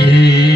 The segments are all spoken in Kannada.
हरे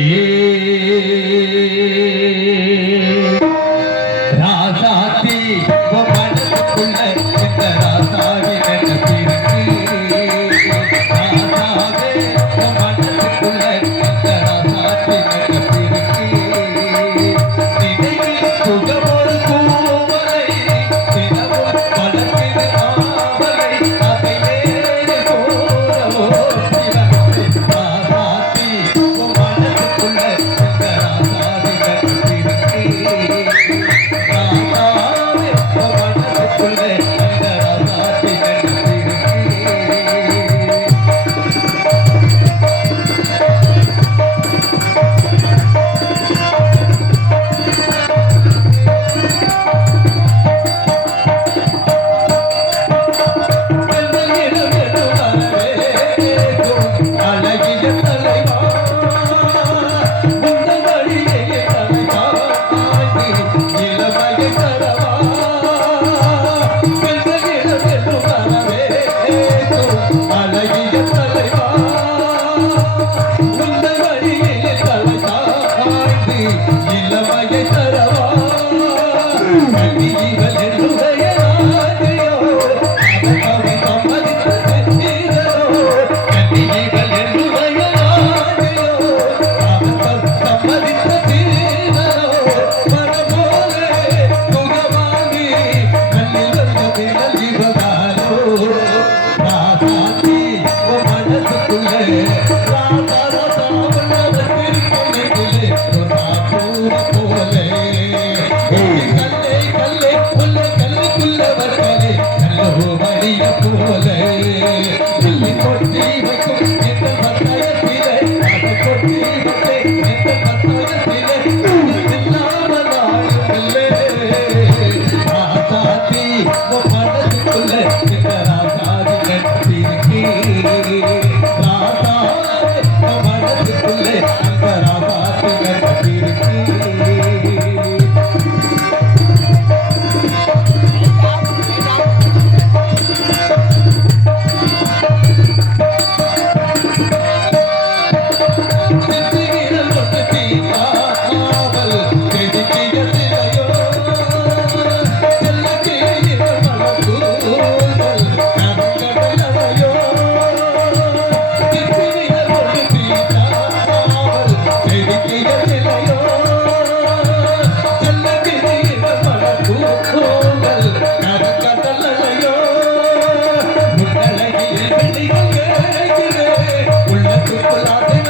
ಇಲ್ಲವೇ ತರವ. seguir. Nicolás.